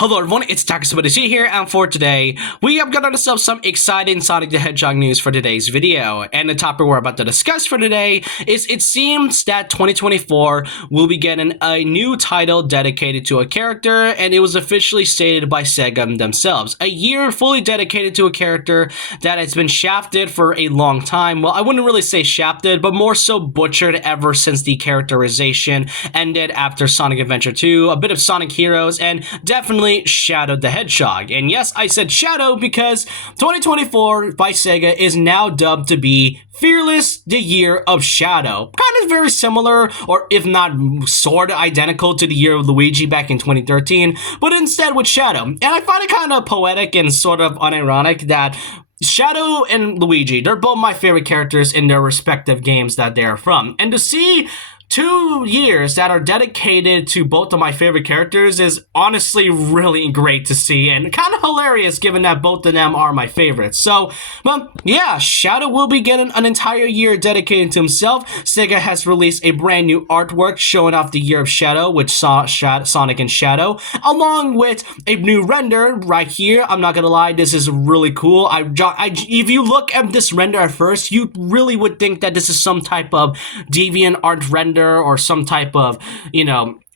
Hello everyone, it's Takasubadesi here, and for today, we have got ourselves some exciting Sonic the Hedgehog news for today's video. And the topic we're about to discuss for today is it seems that 2024 will be getting a new title dedicated to a character, and it was officially stated by SEGA themselves. A year fully dedicated to a character that has been shafted for a long time. Well, I wouldn't really say shafted, but more so butchered ever since the characterization ended after Sonic Adventure 2, a bit of Sonic Heroes, and definitely Shadow the Hedgehog. And yes, I said Shadow because 2024 by SEGA is now dubbed to be Fearless, the Year of Shadow. Kind of very similar, or if not sort of identical to the Year of Luigi back in 2013, but instead with Shadow. And I find it kind of poetic and sort of unironic that Shadow and Luigi, they're both my favorite characters in their respective games that they're from. And to see 2 years that are dedicated to both of my favorite characters is honestly really great to see and kind of hilarious given that both of them are my favorites. So, well, yeah, Shadow will be getting an entire year dedicated to himself. SEGA has released a brand new artwork showing off the Year of Shadow, which saw Sonic and Shadow, along with a new render right here. I'm not gonna lie, this is really cool. If you look at this render at first, you really would think that this is some type of deviant art render or some type of,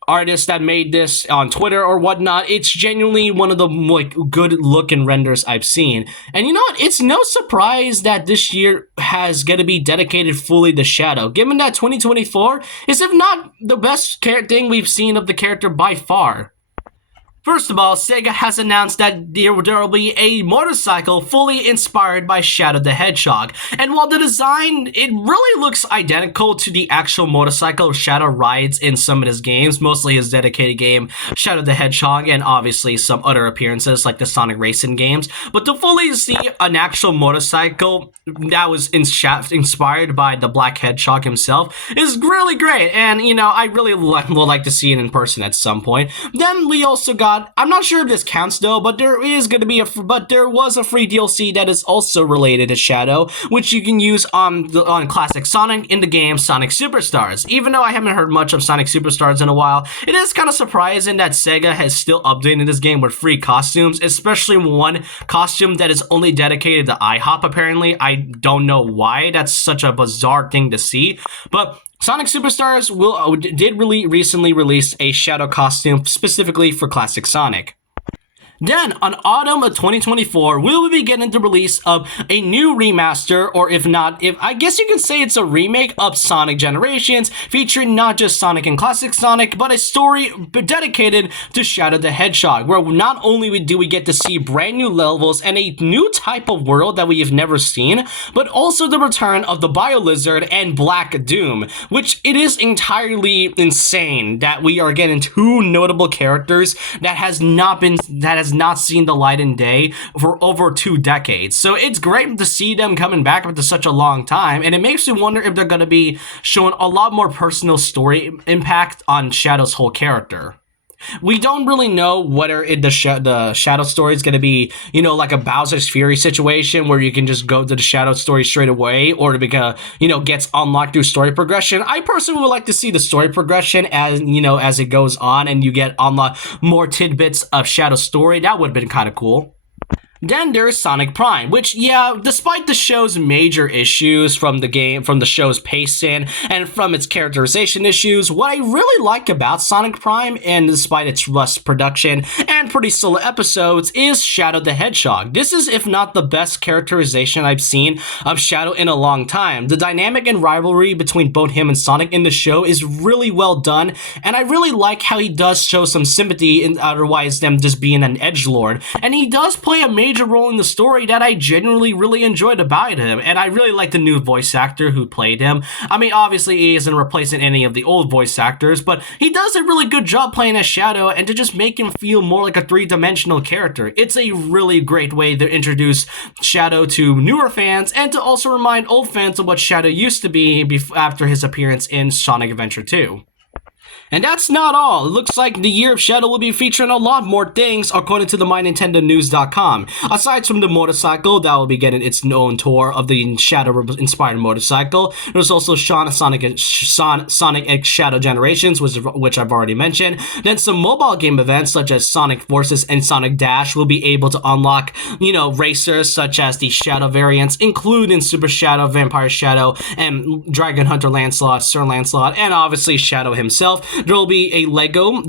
artist that made this on Twitter or whatnot. It's genuinely one of the good looking renders I've seen. And you know what? It's no surprise that this year has going to be dedicated fully to Shadow, given that 2024 is, if not the best thing we've seen of the character by far. First of all, SEGA has announced that there will be a motorcycle fully inspired by Shadow the Hedgehog. And while the design, it really looks identical to the actual motorcycle Shadow rides in some of his games, mostly his dedicated game, Shadow the Hedgehog, and obviously some other appearances like the Sonic Racing games. But to fully see an actual motorcycle that was inspired by the Black Hedgehog himself is really great. And, I really would like to see it in person at some point. Then we also got, I'm not sure if this counts though, but there was a free DLC that is also related to Shadow, which you can use on classic Sonic in the game Sonic Superstars. Even though I haven't heard much of Sonic Superstars in a while, it is kind of surprising that SEGA has still updated this game with free costumes, especially one costume that is only dedicated to IHOP apparently. I don't know why, that's such a bizarre thing to see, but Sonic Superstars did recently release a Shadow costume specifically for classic Sonic. Then, on autumn of 2024, we will be getting the release of a new remaster, or I guess you can say it's a remake of Sonic Generations, featuring not just Sonic and Classic Sonic, but a story dedicated to Shadow the Hedgehog, where not only do we get to see brand new levels and a new type of world that we have never seen, but also the return of the Bio Lizard and Black Doom, which it is entirely insane that we are getting two notable characters that has not seen the light in day for over 2 decades. So it's great to see them coming back after such a long time, and it makes me wonder if they're going to be showing a lot more personal story impact on Shadow's whole character. We don't really know whether the Shadow story is going to be, like a Bowser's Fury situation where you can just go to the Shadow story straight away, or to gets unlocked through story progression. I personally would like to see the story progression as it goes on and you get unlocked more tidbits of Shadow story. That would have been kind of cool. Then there's Sonic Prime, which, yeah, despite the show's major issues from the show's pacing and from its characterization issues, what I really like about Sonic Prime, and despite its rust production and pretty slow episodes, is Shadow the Hedgehog. This is, if not the best characterization I've seen of Shadow in a long time. The dynamic and rivalry between both him and Sonic in the show is really well done, and I really like how he does show some sympathy in otherwise them just being an edgelord, and he does play a major role in the story that I genuinely really enjoyed about him, and I really like the new voice actor who played him. I mean, obviously he isn't replacing any of the old voice actors, but he does a really good job playing as Shadow and to just make him feel more like a three-dimensional character. It's a really great way to introduce Shadow to newer fans and to also remind old fans of what Shadow used to be after his appearance in Sonic Adventure 2. And that's not all. It looks like the Year of Shadow will be featuring a lot more things according to the MyNintendoNews.com. Aside from the motorcycle that will be getting its own tour of the Shadow-inspired motorcycle, there's also Sonic X Shadow Generations, which I've already mentioned. Then some mobile game events such as Sonic Forces and Sonic Dash will be able to unlock, racers such as the Shadow variants, including Super Shadow, Vampire Shadow, and Dragon Hunter Lancelot, Sir Lancelot, and obviously Shadow himself. There will be a Lego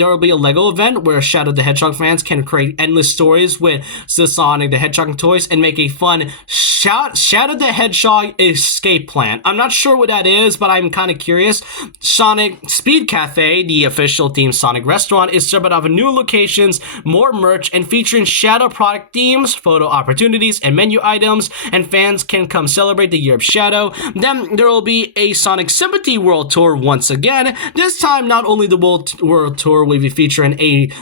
event where Shadow the Hedgehog fans can create endless stories with the Sonic the Hedgehog toys and make a fun Shadow the Hedgehog escape plan. I'm not sure what that is, but I'm kind of curious. Sonic Speed Cafe, the official themed Sonic restaurant, is serving off new locations, more merch, and featuring Shadow product themes, photo opportunities, and menu items, and fans can come celebrate the Year of Shadow. Then there will be a Sonic Sympathy World Tour once again. This time, not only the World Tour will be featuring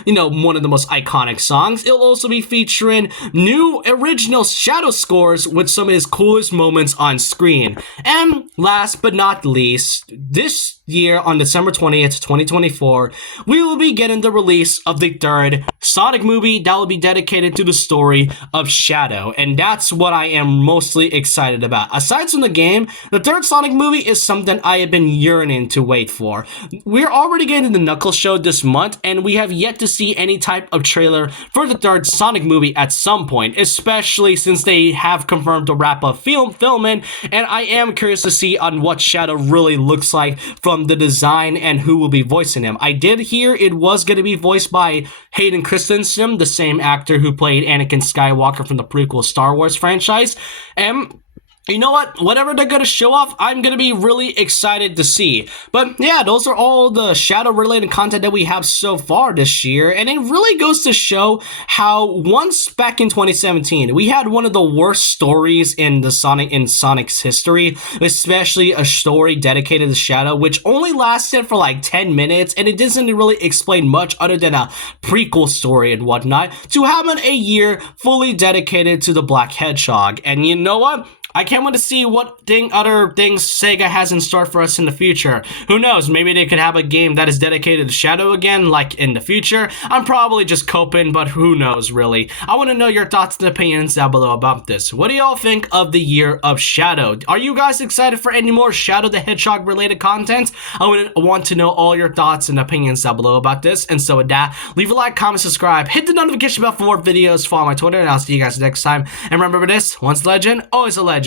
one of the most iconic songs, it'll also be featuring new original Shadow scores with some of his coolest moments on screen. And last but not least, this year on December 20th, 2024, we will be getting the release of the third Sonic movie that will be dedicated to the story of Shadow, and that's what I am mostly excited about. Aside from the game, the third Sonic movie is something I have been yearning to wait for. We're already getting the Knuckles show this month, and we have yet to see any type of trailer for the third Sonic movie at some point, especially since they have confirmed to wrap up filming, and I am curious to see on what Shadow really looks like from the design and who will be voicing him. I did hear it was going to be voiced by Hayden Christensen, the same actor who played Anakin Skywalker from the prequel Star Wars franchise, and you know what? Whatever they're going to show off, I'm going to be really excited to see. But yeah, those are all the Shadow-related content that we have so far this year. And it really goes to show how once back in 2017, we had one of the worst stories in Sonic's history, especially a story dedicated to Shadow, which only lasted for like 10 minutes. And it doesn't really explain much other than a prequel story and whatnot, to having a year fully dedicated to the Black Hedgehog. And you know what? I can't wait to see what other things Sega has in store for us in the future. Who knows, maybe they could have a game that is dedicated to Shadow again, like in the future. I'm probably just coping, but who knows, really. I want to know your thoughts and opinions down below about this. What do y'all think of the Year of Shadow? Are you guys excited for any more Shadow the Hedgehog related content? I would want to know all your thoughts and opinions down below about this. And so with that, leave a like, comment, subscribe, hit the notification bell for more videos, follow my Twitter, and I'll see you guys next time. And remember this, once a legend, always a legend.